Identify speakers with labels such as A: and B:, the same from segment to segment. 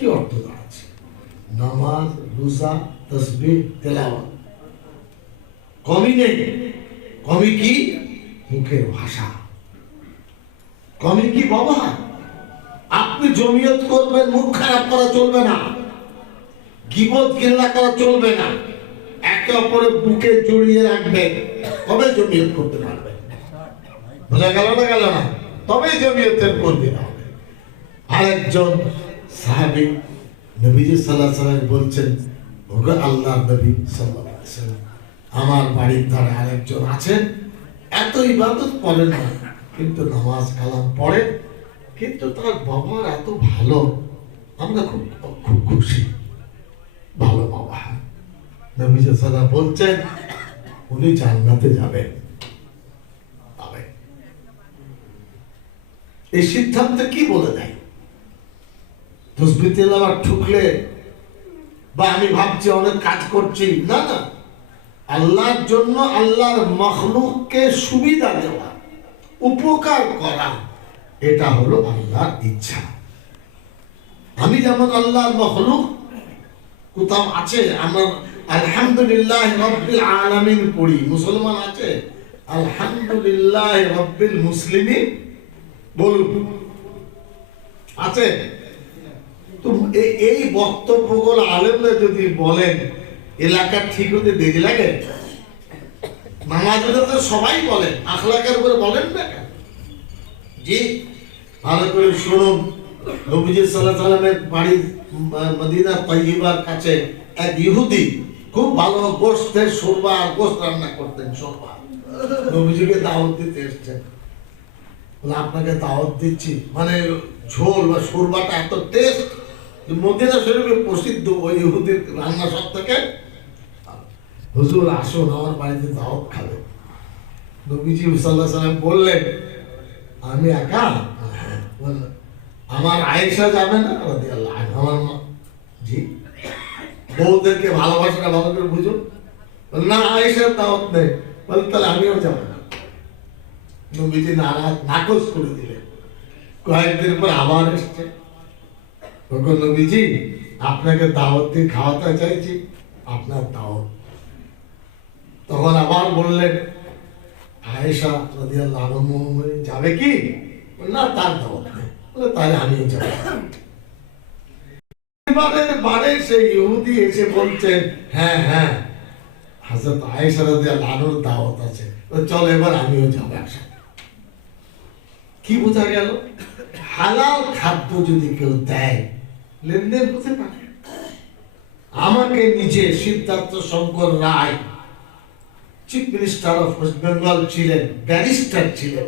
A: কি অর্থ দাঁড়াচ্ছে? নামাজ, রোজা, তসবিহ, তেলাওয়াত। কমই নেই, কমই কি? মুখের ভাষা। কমই কি বাবা আপনি জমিয়ত করবেন, মুখ খারাপ করা চলবে না। গিবত গিল্লা করা চলবে না। একে অপরের বুকে জড়িয়ে রাখবেন, তবে জমিয়ত করতে পারবেন। বোঝা গেল না গেল না? তবেই জমিয়তের করবে না আরেকজন সাল্লাহ সাল্লাম বলছেন আল্লাহ নবী সাল্লাহ আমার বাড়ির ধারে আরেকজন আছেন। এত ইবাদত করে না, কিন্তু নামাজ কালাম পড়ে, কিন্তু তার বাবার এত ভালো, আমরা খুব খুব খুশি। ভালো বাবা নবীজি সাল্লাহ বলছেন, উনি জান্নাতে যাবেন। এই সিদ্ধান্ত কি বলে দেয়? ঠুকলে। বা আমি ভাবছি অনেক কাজ করছি। না না। আল্লাহর জন্য আল্লাহর মখলুককে সুবিধা দেওয়া, উপকার করা, এটা হলো আল্লাহর ইচ্ছা। আমি যেমন আল্লাহর মখলুক, কোথাও আছে? আমার আলহামদুলিল্লাহ রব্বিল আলামিন পড়ি। মুসলমান আছে? আলহামদুলিল্লাহ রব্বিল মুসলিমিন বলুন। আছে? তো এই বক্তব্যগুলো আলেমরা যদি বলেন, এলাকা ঠিক হতে দেরি লাগে? নামাজের তো সবাই বলেন, আখলাকের উপরে বলেন না? জি, ভালো করে শুনুন। নবীজি সাল্লাহ সাল্লামের বাড়ি মদিনা তৈবার কাছে এক ইহুদি খুব ভালো গোস্তের সোরবা আর গোস্ত রান্না করতেন সোরবা নবীজিকে দাওয়াত দিতে এসছেন। আপনাকে দাওয়াত দিচ্ছি। মানে ঝোল বা সুরবাটা এত টেস্ট মদিনা শরীফে প্রসিদ্ধ ওই ইহুদির রান্না সব থেকে। হুজুর আসুন আমার বাড়িতে দাওয়াত খাবে। নবীজি সাল্লাহ সাল্লাম বললেন আমি একা? হ্যাঁ, আমার আয়েশা যাবে না? আমার মা জি। বউদেরকে ভালোবাসাটা ভালো করে বুঝুন না আয়েশার দাওয়াত নেই। বলে তাহলে আমিও যাব না। নবীজি নারাজ নাকচ করে দিলেন। কয়েকদিন পর আবার এসছে। নবীজি আপনাকে দাওয়াত দিয়ে খাওয়াতে চাইছি, আপনার দাওয়াত। তখন আবার বললেন যাবে কি? না, তার দাওয়াত তাহলে যাব। ইহুদি এসে বলছেন হ্যাঁ হ্যাঁ হাজরত আয়েশা দাওয়াত আছে। চল, এবার আমিও যাব একসাথে কি বোঝা গেল? হালাল খাদ্য যদি কেউ দেয় লেনদেন হতে পারে। আমাকে নিজে Siddhartha Shankar Ray chief minister of West Bengal ছিলেন ব্যারিস্টার ছিলেন।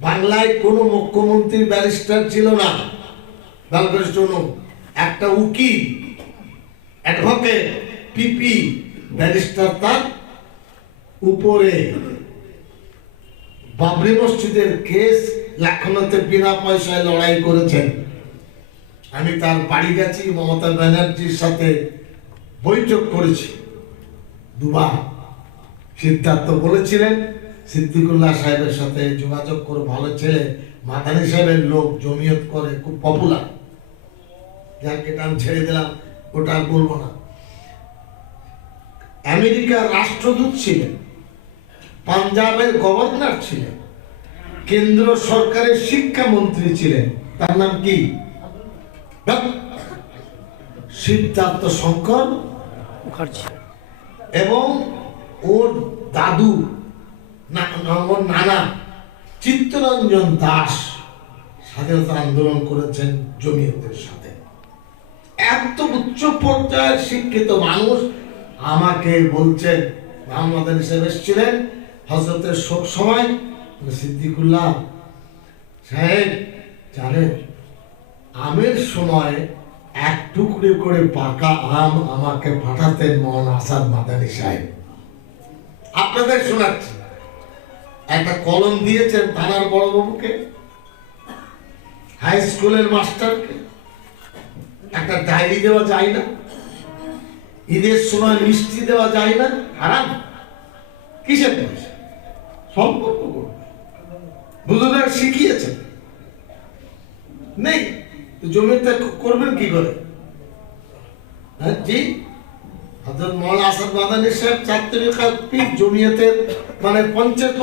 A: বাংলায় কোনো মুখ্যমন্ত্রী ব্যারিস্টার ছিল না। করে একটা উকিল অ্যাডভোকেট পিপি ব্যারিস্টার তার উপরে। বাবরি মসজিদের কেস লখনৌতে বিনা পয়সায় লড়াই করেছেন। আমি তার বাড়ি গেছি, মমতা ব্যানার্জির সাথে বৈঠক করেছি। দুবার সিদ্ধার্থ বলেছিলেন, সিদ্দিকুল্লাহ সাহেবের সাথে যোগাযোগ করে ভালো ছেলে, মাদানী সাহেবের লোক জমিয়ত করে, খুব পপুলার যাকে আমি ছেড়ে দিলাম, ওটা আর বলব না। আমেরিকার রাষ্ট্রদূত ছিলেন, পাঞ্জাবের গভর্নর ছিলেন, কেন্দ্র সরকারের শিক্ষামন্ত্রী ছিলেন, তার নাম কি? সিদ্ধার্থ শঙ্কর
B: মুখার্জি।
A: এবং ওর দাদু ওর নানা চিত্তরঞ্জন দাস স্বাধীনতা আন্দোলন করেছেন জমিয়তের সাথে। এত উচ্চ পর্যায়ের শিক্ষিত মানুষ আমাকে বলছেন মোহাম্মদ সাহেব এসেছিলেন হজরতের শোক সময়। সিদ্দিকুল্লাহ সাহেব জানেন আমের সময় এক টুকরে করে পাকা আম আমাকে পাঠাতেন মন আসাদ মাদানী সাহেব। আপনাদের শোনাচ্ছি। একটা কলম দিয়েছেন থানার বড়বাবুকে, হাই স্কুলের মাস্টারকে। একটা ডায়েরি দেওয়া যায় না, ঈদের সময় মিষ্টি দেওয়া যায় না। হারাম। কিসের পয়সা সম্পর্ক করবে বুঝলেন শিখিয়েছেন। নেই। জমিতে করবেন কি করে? হ্যাঁ জি? হজরত মৌলা আসাদ মাদানী সাহেব চার জমিয়তের মানে পঞ্চায়েত